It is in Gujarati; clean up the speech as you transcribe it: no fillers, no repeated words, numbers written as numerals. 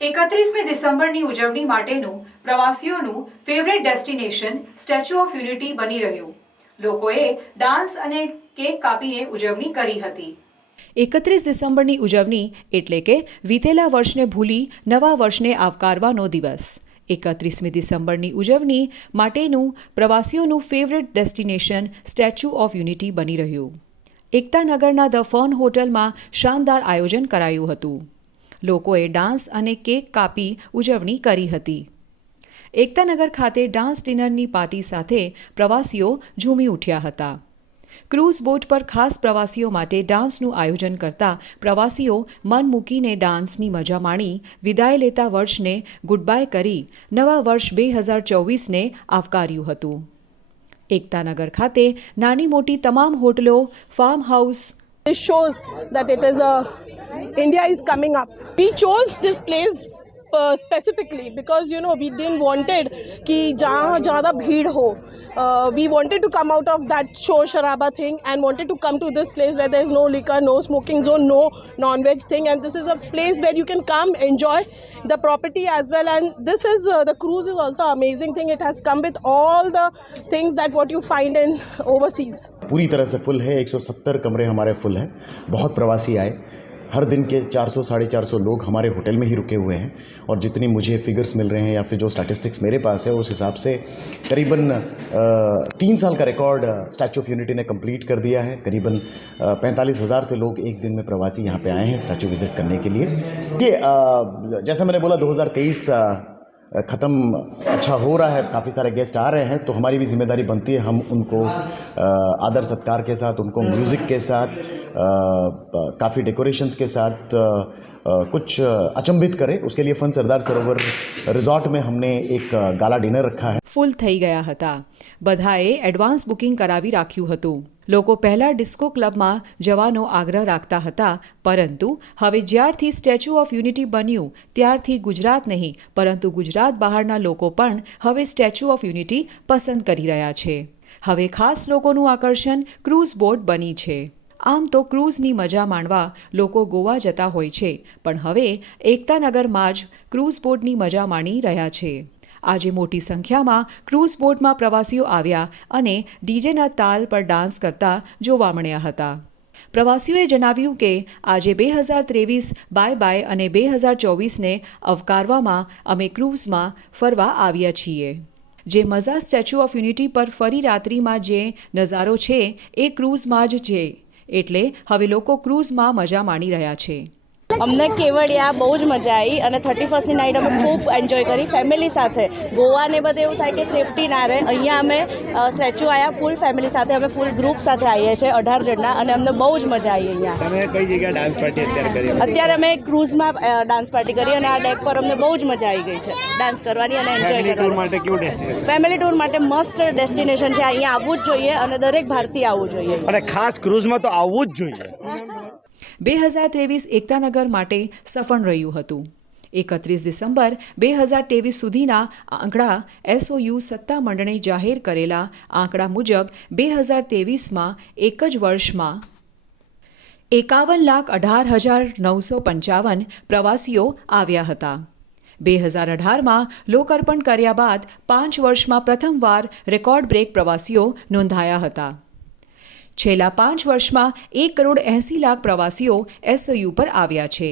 31મી ડિસેમ્બરની ઉજવણી માટેનું પ્રવાસીઓનું favourite destination statue of unity બની રહ્યું. લોકોએ ડાન્સ અને કેક કાપીને ઉજવણી કરી હતી. 31 ડિસેમ્બરની ઉજવણી એટલે કે વીતેલા વર્ષને ભૂલી નવા વર્ષને આવકારવાનો દિવસ. 31મી ડિસેમ્બરની ઉજવણી માટેનું પ્રવાસીઓનું favourite destination statue of unity બની રહ્યું. એકતાનગરના ધ ફર્ન હોટલમાં શાનદાર આયોજન કરાયું હતું. લોકોએ ડાન્સ અને કેક કાપી ઉજવણી કરી હતી. એકતાનગર ખાતે ડાન્સ ડિનરની પાર્ટી સાથે પ્રવાસીઓ ઝૂમી ઉઠ્યા હતા. ક્રૂઝ બોટ પર ખાસ પ્રવાસીઓ માટે ડાન્સનું આયોજન કરતા પ્રવાસીઓ મન મૂકીને ડાન્સની મજા માણી વિદાય લેતા વર્ષને ગુડ બાય કરી નવા વર્ષ 2024ને આવકાર્યું હતું. એકતાનગર ખાતે નાની મોટી તમામ હોટલો, farm house This shows that it is India is coming up. We chose this place specifically because we didn't wanted कि जहाँ ज़्यादा भीड़ हो. We wanted to come out of that shore sharaba thing and wanted to come to this place where there is no liquor, no smoking zone, no non-veg thing, and this is a place where you can come enjoy the property as well. And this is the cruise is also amazing thing. It has come with all the things that what you find in overseas. पूरी तरह से फुल है. 170 कमरे हमारे फुल हैं. बहुत प्रवासी आए. हर दिन के 400-450 लोग हमारे होटल में ही रुके हुए हैं. और जितनी मुझे फिगर्स मिल रहे हैं या फिर जो स्टैटिस्टिक्स मेरे पास है उस हिसाब से करीबन 3 साल का रिकॉर्ड स्टैच्यू ऑफ यूनिटी ने कंप्लीट कर दिया है. करीबन 45,000 से लोग एक दिन में प्रवासी यहाँ पे आए हैं स्टैच्यू विजिट करने के लिए. ये जैसा मैंने बोला 2023 ख़त्म अच्छा हो रहा है. काफ़ी सारे गेस्ट आ रहे हैं तो हमारी भी जिम्मेदारी बनती है हम उनको आदर सत्कार के साथ, उनको म्यूज़िक के साथ, काफ़ी डेकोरेशंस के साथ कुछ अचंभित करें. उसके लिए फन सरदार सरोवर रिजॉर्ट में हमने एक गाला डिनर रखा है. ફૂલ થઈ ગયા હતા. બધાએ એડવાન્સ બુકિંગ કરાવી રાખ્યું હતું. લોકો પહેલા ડિસ્કો ક્લબમાં જવાનો આગ્રહ રાખતા હતા, પરંતુ હવે જ્યારથી સ્ટેચ્યુ ઓફ યુનિટી બન્યું ત્યારથી ગુજરાત નહીં પરંતુ ગુજરાત બહારના લોકો પણ હવે સ્ટેચ્યુ ઓફ યુનિટી પસંદ કરી રહ્યા છે. હવે ખાસ લોકોનું આકર્ષણ ક્રૂઝ બોટ બની છે. આમ તો ક્રૂઝની મજા માણવા લોકો ગોવા જતા હોય છે, પણ હવે એકતાનગરમાં જ ક્રૂઝ બોટની મજા માણી રહ્યા છે. આજે મોટી સંખ્યામાં ક્રૂઝ બોટમાં પ્રવાસીઓ આવ્યા અને ડીજેના તાલ પર ડાન્સ કરતા જોવા મળ્યા હતા. પ્રવાસીઓએ જણાવ્યું કે આજે 2023 બાય બાય અને 2024ને આવકારવામાં અમે ક્રૂઝમાં ફરવા આવ્યા છીએ. જે મઝા સ્ટેચ્યુ ઓફ યુનિટી પર ફરી રાત્રિમાં જે નજારો છે એ ક્રૂઝમાં જ છે. એટલે હવે લોકો ક્રૂઝમાં મજા માણી રહ્યા છે. અમને કેવડિયા બહુ જ મજા આવી અને 31મી નાઇટ અમે ખૂબ એન્જોય કરી ફેમિલી સાથે. ગોવાને બધે એવું થાય કે સેફટી ના રહે. અહીંયા અમે સ્ટેચ્યુ આવ્યા ફૂલ ફેમિલી સાથે, અમે ફૂલ ગ્રુપ સાથે આવીએ છીએ 18 જણના અને અમને બહુ જ મજા આવી અહીંયા. તમે કઈ જગ્યાએ ડાન્સ પાર્ટી અત્યારે કરી? અત્યારે અમે ક્રૂઝમાં ડાન્સ પાર્ટી કરી અને આ ડેક પર અમને બહુ જ મજા આવી ગઈ છે ડાન્સ કરવાની અને એન્જોય કરવાની. માટે કેવું ડેસ્ટિનેશન? ફેમિલી ટૂર માટે મસ્ત ડેસ્ટિનેશન છે. અહીંયા આવવું જ જોઈએ અને દરેક ભારતીય આવવું જોઈએ અને ખાસ ક્રૂઝમાં તો આવવું જ જોઈએ. 2023 એકતાનગર માટે સફળ રહ્યું હતું. 31 ડિસેમ્બર 2023 સુધીના આંકડા SOU સત્તામંડળે જાહેર કરેલા આંકડા મુજબ 2023માં એક જ વર્ષમાં 51,18,955 પ્રવાસીઓ આવ્યા હતા. 2018માં લોકાર્પણ કર્યા બાદ 5 વર્ષમાં પ્રથમવાર રેકોર્ડ બ્રેક પ્રવાસીઓ નોંધાયા હતા. છેલ્લા 5 વર્ષમાં 1,80,00,000 પ્રવાસીઓ SOU પર આવ્યા છે.